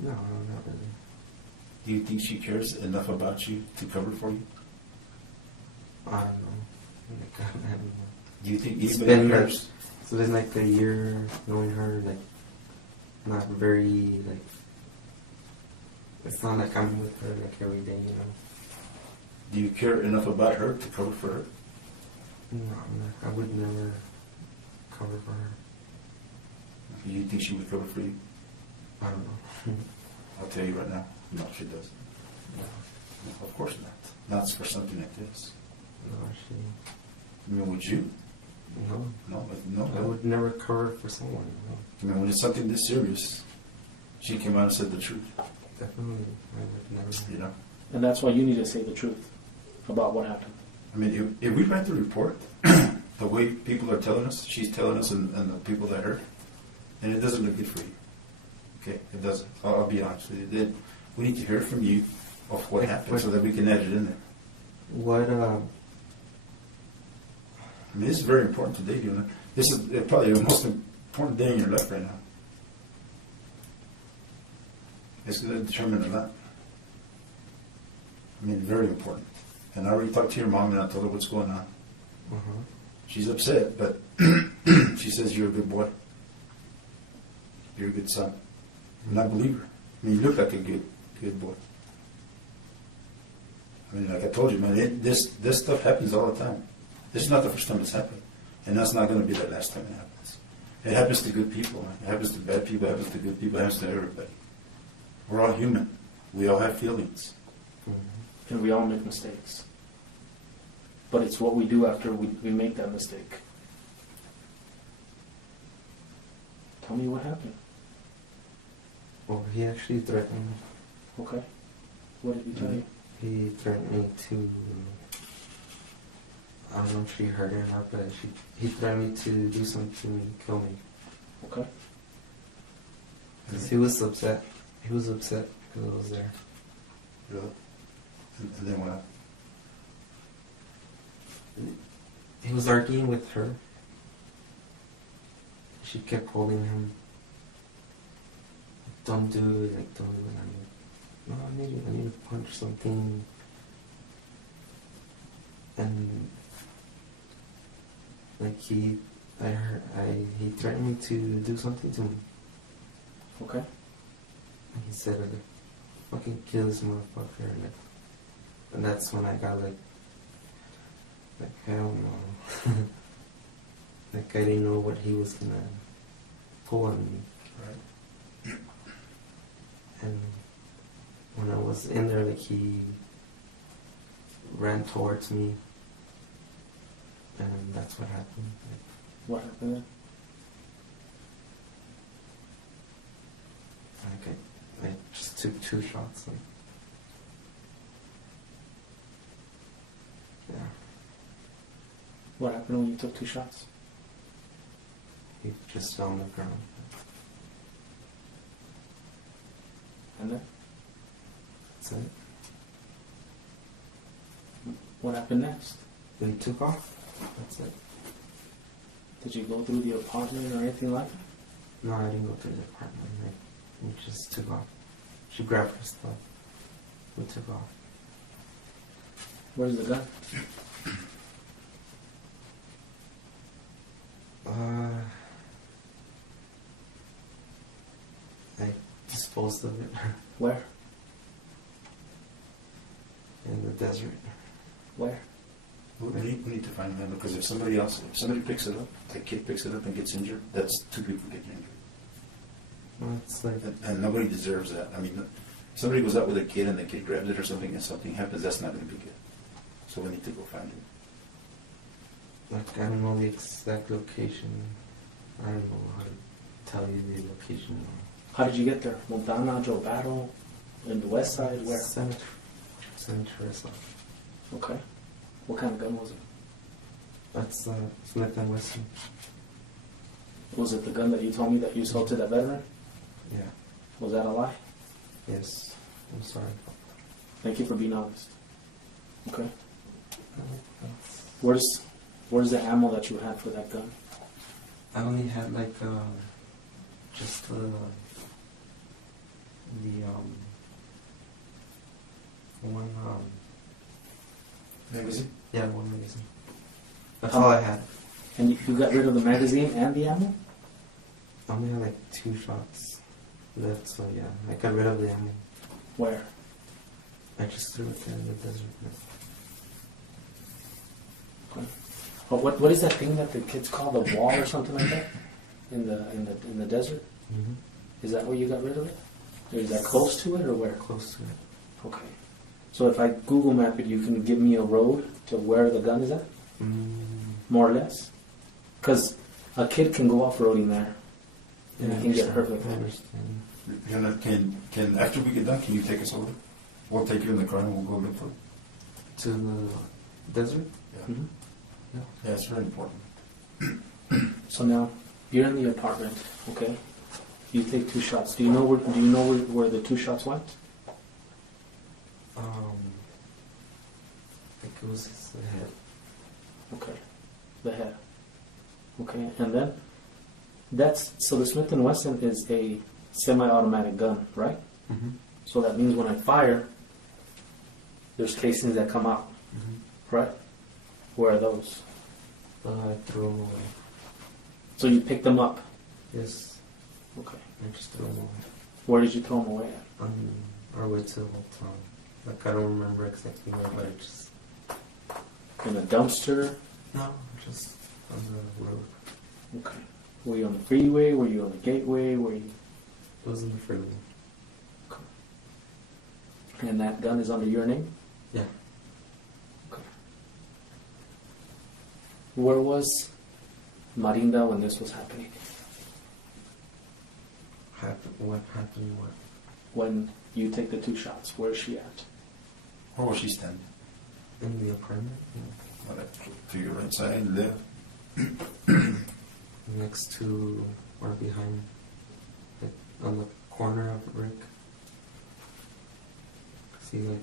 No, not really. Do you think she cares enough about you to cover for you? I don't know. Like, I don't know. Do you think It's anybody been cares? So there's like a year knowing her, like, not very, like, it's not like I'm with her, like, every day, Do you care enough about her to cover for her? No, I would never cover for her. Do you think she would cover for you? I don't know. I'll tell you right now, no, she doesn't. No, No, of course not. Not for something like this. she, I mean, would you? no. No. I would never cover for someone, I mean, when it's something this serious, she came out and said the truth. Definitely, I would never. And that's why you need to say the truth about what happened. I mean, if we read the report, the way people are telling us, she's telling us, and the people that heard, and it doesn't look good for you. Okay, it doesn't. I'll be honest with you. We need to hear from you of what happened so that we can add it in there. What, I mean, this is very important today, This is probably the most important day in your life right now. It's going to determine a lot. I mean, very important. And I already talked to your mom and I told her what's going on. She's upset, but she says you're a good boy. You're a good son. And I believe her. I mean, you look like a good boy. I mean, like I told you, man, this stuff happens all the time. This is not the first time it's happened. And that's not going to be the last time it happens. It happens to good people. Man. It happens to bad people. It happens to good people. It happens to everybody. We're all human. We all have feelings. And we all make mistakes. But it's what we do after we make that mistake. Tell me what happened. Well, he actually threatened me. Okay. What did he tell you? He threatened me to, I don't know if she heard it or not, but he threatened me to do something to me, kill me. Okay. Because he was upset. He was upset because I was there. Really? And then what happened? He was arguing with her. She kept holding him. Don't do it, like, don't do it. I'm like, no, I need to punch something. And like he threatened me to do something to me. Okay. And he said, like, fucking kill this motherfucker. And that's when I got like hell no. Like I didn't know what he was gonna pull on me. Right. And when I was in there, like he ran towards me, and that's what happened. What happened then? Like I just took 2 shots. Like, yeah. What happened when you took 2 shots? He just fell on the ground. And then That's it. what happened next? Then he took off. That's it. Did you go through the apartment or anything like that? No, I didn't go through the apartment. We just took off. She grabbed her stuff. We took off. Where's the gun? I disposed of it Where? in the desert. Where? We need to find him because if somebody picks it up, a kid picks it up and gets injured, that's 2 people getting injured. Well, it's like, And nobody deserves that. I mean, if somebody goes out with a kid and the kid grabs it or something and something happens, that's not going to be good. So we need to go find him. I don't know the exact location. I don't know how to tell you the location. How did you get there? Montana, Joe Battle, in the west side? Where? Terrace. Okay. What kind of gun was it? That's Smith and Wesson. Was it the gun that you told me that you sold to that veteran? Yeah. Was that a lie? Yes. I'm sorry. Thank you for being honest. Okay. That's- Where's the ammo that you had for that gun? I only had like just the one Magazine? yeah, one magazine. That's all I had. And you got rid of the magazine and the ammo? I only had like 2 shots left, so yeah, I got rid of the ammo. Where? I just threw it there in the desert. Okay. Oh, what is that thing that the kids call the wall or something like that? In the desert? Mm-hmm. Is that where you got rid of it? Or is that close to it or where? Close to it. Okay. So if I Google map it, you can give me a road to where the gun is at? More or less? Because a kid can go off-roading there and Yeah, he can get hurt with I it. understand. Can after we get done, can you take us over? We'll take you in the car and we'll go look for it. To the desert? Yeah, Mhm. yeah, it's very important. So now you're in the apartment, okay? You take 2 shots. Do you know where the 2 shots went? I think it was his head. Okay, the head. Okay, and then so the Smith & Wesson is a semi-automatic gun, right? Mm-hmm. So that means when I fire, there's casings that come out, Mm-hmm. right? Where are those? I threw him away. So you picked them up. Yes, Okay. I just threw him away. Where did you throw them away at? On our way to the hotel. Like, I don't remember exactly where, but I just... In a dumpster? No, just on the road. Okay. Were you on the freeway? Were you on the gateway? Were you? It was in the freeway. Okay. And that gun is under your name? Yeah. Okay. Where was Marinda when this was happening? What happened? What? When you take the 2 shots, where is she at? Where was she standing? In the apartment? Yeah. To your right side, left. Next to or behind, like on the corner of Rick. Cause he like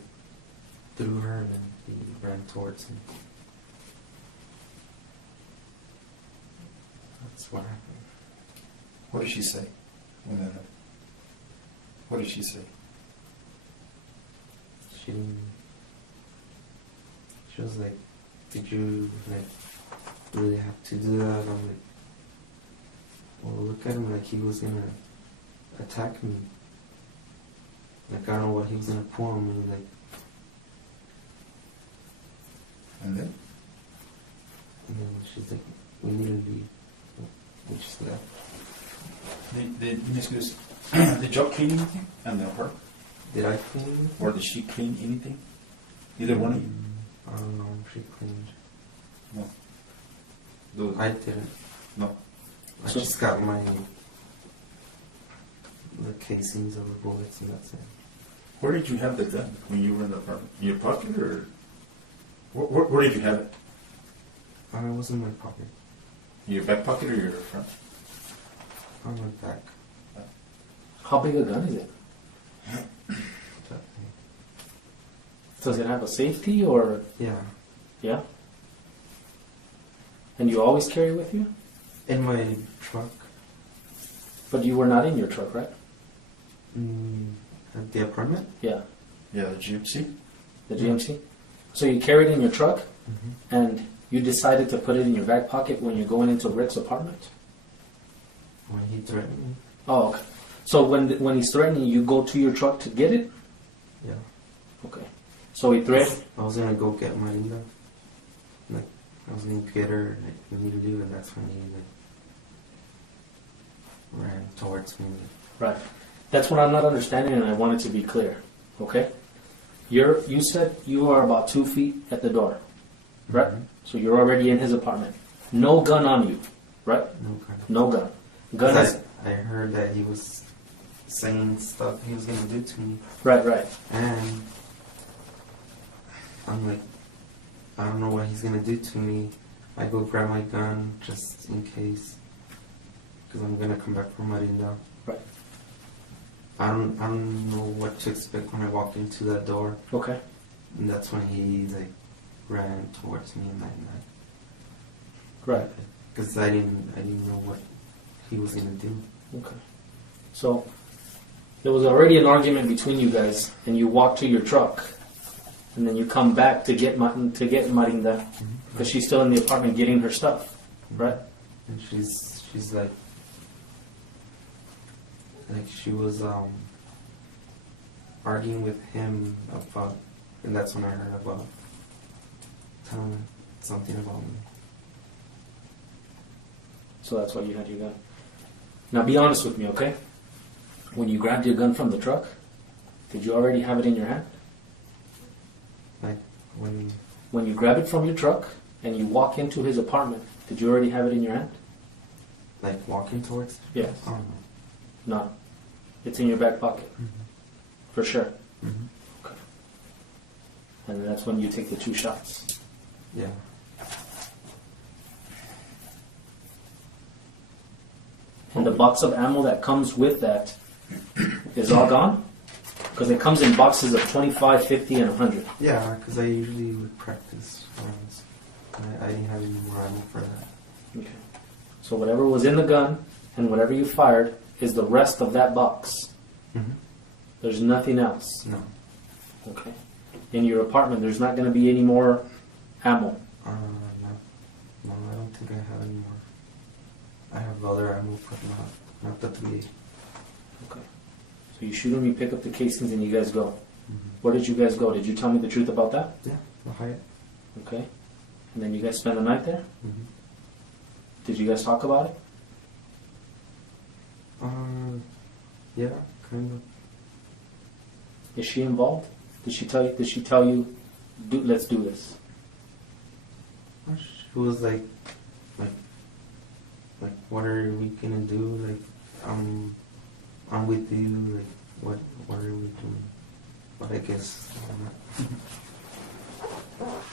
threw her and then he ran towards him. That's what happened. What did she say when that happened? What did she say? She was like, "Did you like really have to do that?" I'm like, "Well, look at him like he was gonna attack me. Like I don't know what he was gonna pull on me. Like." And then? And then she's like, "We need to leave." We just left. Did y'all clean anything on the apartment? Did I clean? Or did she clean anything? Either one of you? I don't know. She cleaned. No. I didn't. No. I just got the casings of the bullets and that's it. Where did you have the gun when you were in the apartment? In your pocket or? Where did you have it? It was in my pocket. In your back pocket or your front? on my back. How big a gun is it? Does it have a safety or? Yeah. Yeah? And you always carry it with you? In my truck. But you were not in your truck, right? At the apartment? Yeah. Yeah, the GMC. The GMC? So you carried it in your truck Mm-hmm. and you decided to put it in your back pocket when you're going into Rick's apartment? When he threatened me. Oh, okay. So when he's threatening you, go to your truck to get it? Yeah. Okay. So he threatened? I was gonna go get Marinda. Like, I was gonna get her, like, immediately, and that's when he, like, ran towards me. Right. That's what I'm not understanding, and I want it to be clear. Okay? You said you are about 2 feet at the door, right? Mhm. So you're already in his apartment. No gun on you, right? No gun. No gun. Gun is... I heard that he was saying stuff he was gonna do to me, Right, right. and I'm like, I don't know what he's gonna do to me. I go grab my gun just in case, because I'm gonna come back from Marinda. Right. I don't know what to expect when I walked into that door, Okay. and that's when he like ran towards me and Right. because I didn't know what he was gonna do. Okay. So there was already an argument between you guys, and you walk to your truck, and then you come back to get Marinda because she's still in the apartment getting her stuff, right? And she's like she was arguing with him about, and that's when I heard about telling him something about me. So that's why you had your gun. Now be honest with me, okay? When you grabbed your gun from the truck, did you already have it in your hand? Like When you grab it from your truck and you walk into his apartment, did you already have it in your hand? like walking towards. Yes. I don't know. No. It's in your back pocket. For sure. Mm-hmm. Okay. And that's when you take the 2 shots. Yeah. And the box of ammo that comes with that is all gone? Because it comes in boxes of 25, 50, and 100. Yeah, because I usually would practice rounds. I didn't have any more ammo for that. Okay. So whatever was in the gun and whatever you fired is the rest of that box. Mm-hmm. There's nothing else. No. Okay. In your apartment, there's not going to be any more ammo. No, I don't think I have any more. I have other ammo, but not the 3. Okay. So you shoot them, you pick up the casings, and you guys go. Mm-hmm. Where did you guys go? Did you tell me the truth about that? Yeah, the Hyatt. Okay. And then you guys spend the night there? Mm-hmm. Did you guys talk about it? Yeah, kind of. Is she involved? Did she tell you, let's do this? She was like, what are we gonna do? Like, I'm with you. Like, what are we doing? But I guess I'm not.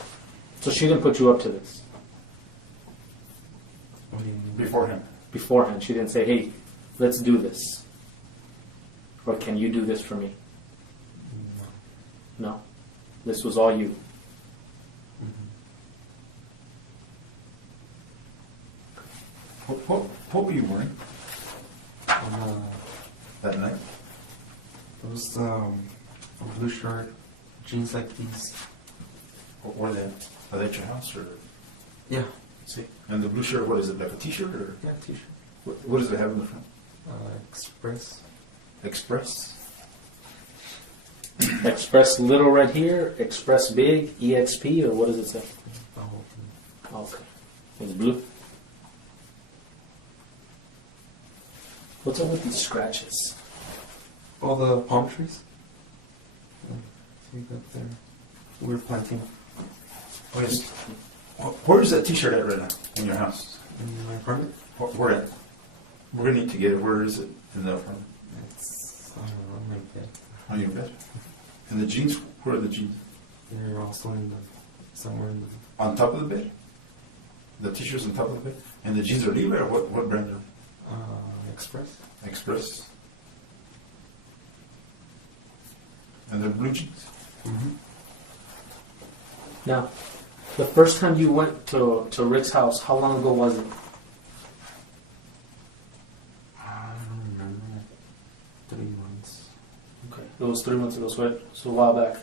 So she didn't put you up to this What do you mean? Beforehand. beforehand. She didn't say, hey, let's do this. Or can you do this for me? No. No. This was all you. What were you wearing Mm-hmm. that night? It was a blue shirt, jeans like these. What were they? Are they at your house or? Yeah. See. And the blue shirt, what is it? Like a T-shirt or? Yeah, t-shirt. What does it have in the front? Express. Express. Express little right here, Express big, EXP, or what does it say? The whole thing. Oh, okay. It's blue. What's up with these scratches? All the palm trees. See up there. We were planting Where is that T-shirt at right now? In your house? in my apartment. Where at? We're gonna need to get it. Where is it in the apartment? It's on my bed. On your bed. And the jeans? Where are the jeans? They're also somewhere in the. On top of the bed. The T-shirts on top of the bed. And the jeans are Levi or what brand are? Express. Express. And they're blue jeans. Mm-hmm. Now, the first time you went to Rick's house, how long ago was it? I don't remember. 3 months. Okay, it was 3 months ago, so a while back.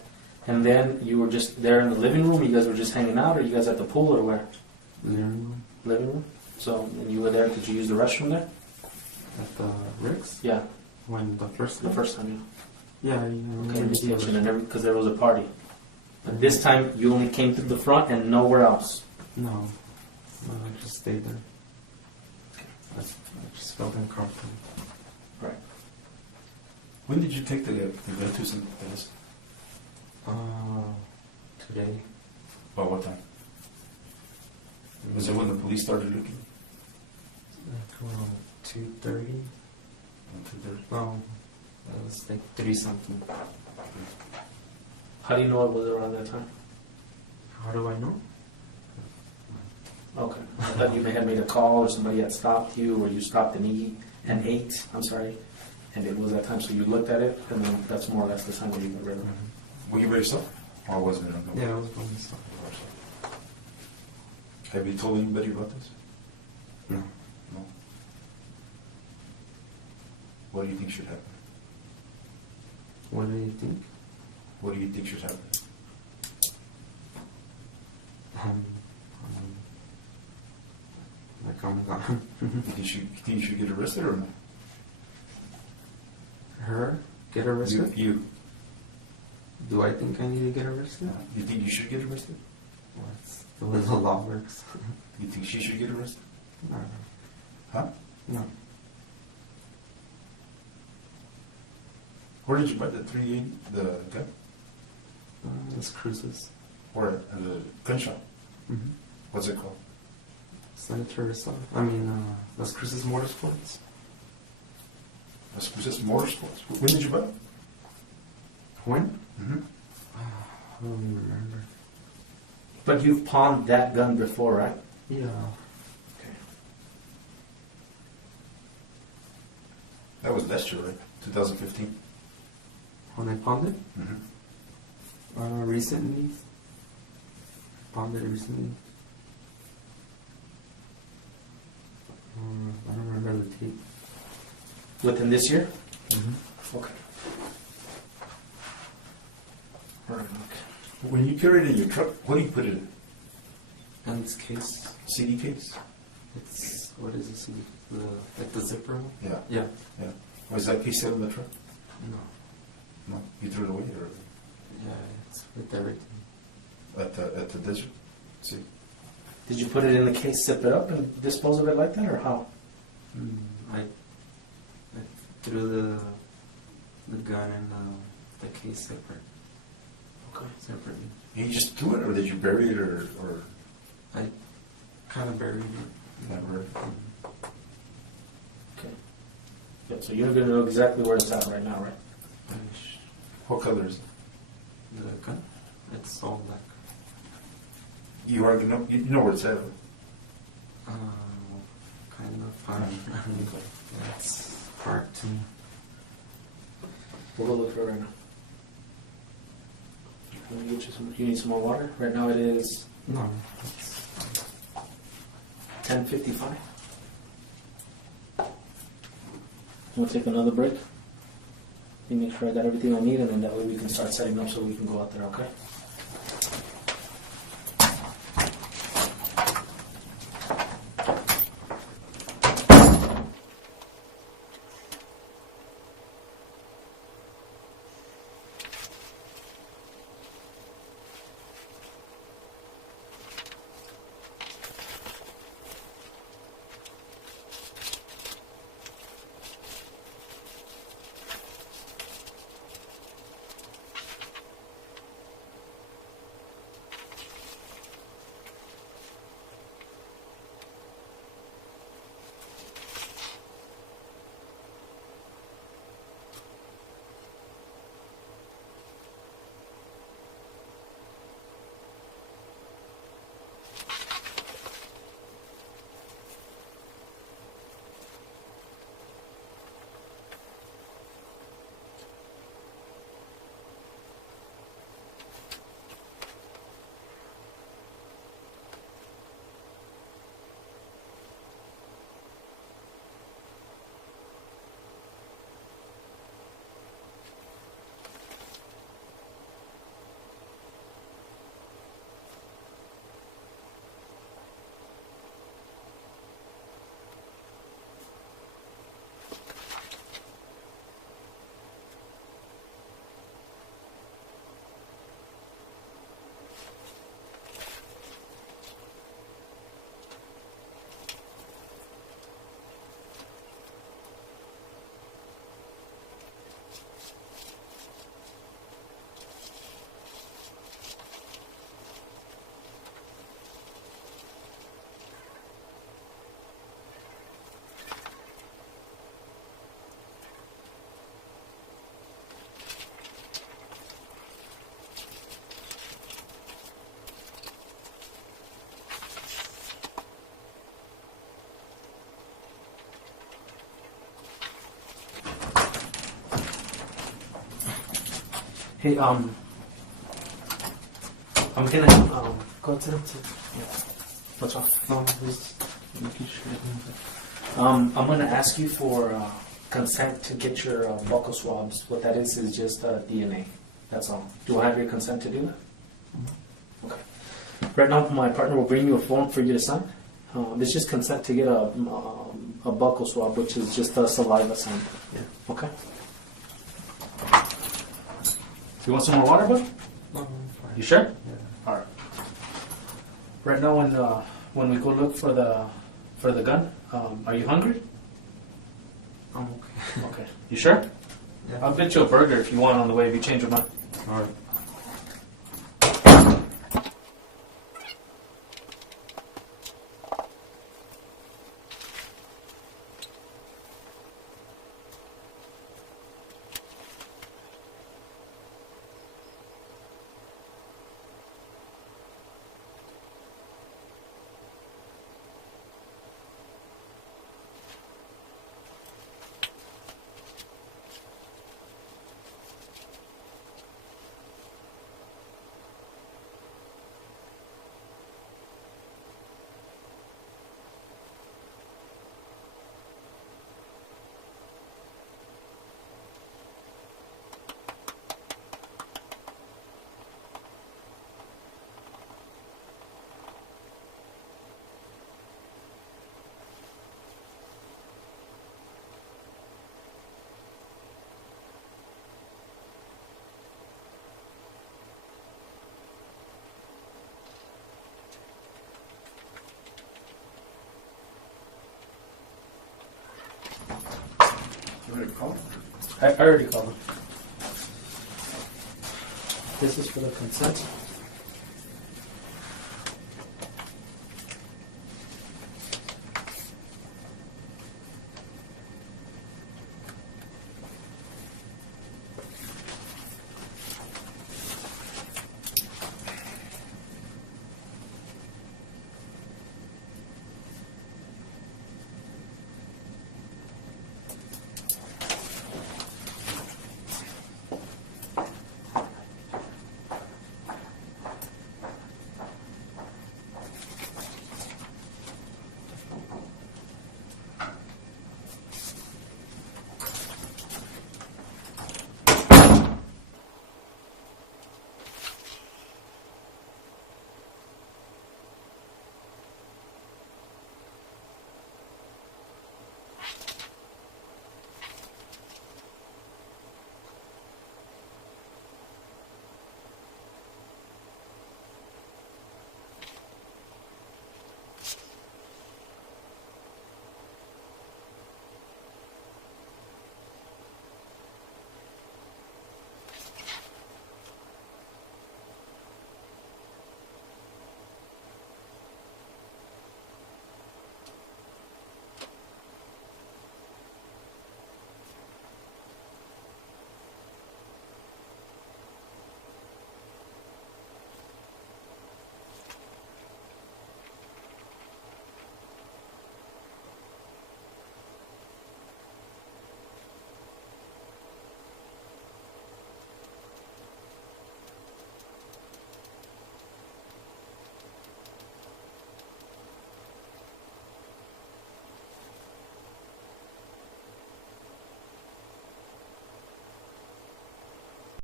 And then you were just there in the living room. You guys were just hanging out, or you guys at the pool, or where? Living room. Living room. So, and you were there. Did you use the restroom there? At the Rick's? Yeah, When the first the time? first time. Yeah, Okay, in the kitchen and because there was a party. But this time you only came through the front and nowhere else. No, I just stayed there. I just felt uncomfortable. Right. When did you take the gun to some place? Today. About what time? Was it when the police started looking? Like around 2:30. 2:30. No, it was like 3 something. How do you know it was around that time? How do I know? Okay. I thought you may have made a call or somebody had stopped you or you stopped and ate, I'm sorry, and it was that time. So you looked at it and then that's more or less the time when you got rid of it. Were you by yourself? Or was it? Yeah, I was by myself. Have you told anybody about this? No. No. What do you think should happen? What do you think? What do you think should happen? Like I'm gone. You think you should get arrested or no? Her? Get arrested? You. Do I think I need to get arrested? You think you should get arrested? What's the way the law works? You think she should get arrested? No. Huh? No. Where did you buy the the gun? It's Cruises. Where? At the gun shop. Mm-hmm. What's it called? Senator Las Cruces Motorsports. Las Cruces Motorsports. When did you buy it? When? Mm-hmm. I don't even remember. But you've pawned that gun before, right? Yeah. Okay. That was last year, right? 2015. When I pawned it? Mm-hmm. Recently. Pawned it recently. I don't remember the date. Within this year? Mm-hmm. Okay. All right, okay. When you carry it in your truck, what do you put it in? And this case, CD case? it's, what is this? Like the zipper one? Yeah. Yeah. Yeah. Was that case still in the truck? No. No. You threw it away or Yeah, it's with everything. at the desert? See? Did you put it in the case, zip it up, and dispose of it like that, or how? I threw the gun in the case Okay. separately. You just threw it, or did you bury it, or I kind of buried it. never? Okay. Yeah, so you're going to know exactly where it's at right now, right? What color is it? The gun? It's all black. You already know. You know where it's at. Kind of. It's hard to. We'll go look for it right now. Let me get you some. You need some more water? Right now it is No. It's 10:55. We'll take another break. Let me make sure I got everything I need, and then that way we can start setting up so we can go out there, okay? Hey, I'm gonna go to the. Yeah. What's wrong? No, just making sure. I'm gonna ask you for consent to get your buccal swabs. What that is just DNA. That's all. Do I have your consent to do that? Okay. Right now, my partner will bring you a form for you to sign. It's just consent to get a buccal swab, which is just a saliva sample. Yeah. Okay. You want some more water, bud? No, fine. You sure? Yeah. All right. Right now, when we go look for the gun, are you hungry? I'm okay. Okay. You sure? Yeah. I'll get you a burger if you want on the way. If you change your mind. All right. You ready to call? I already called him. This is for the consent.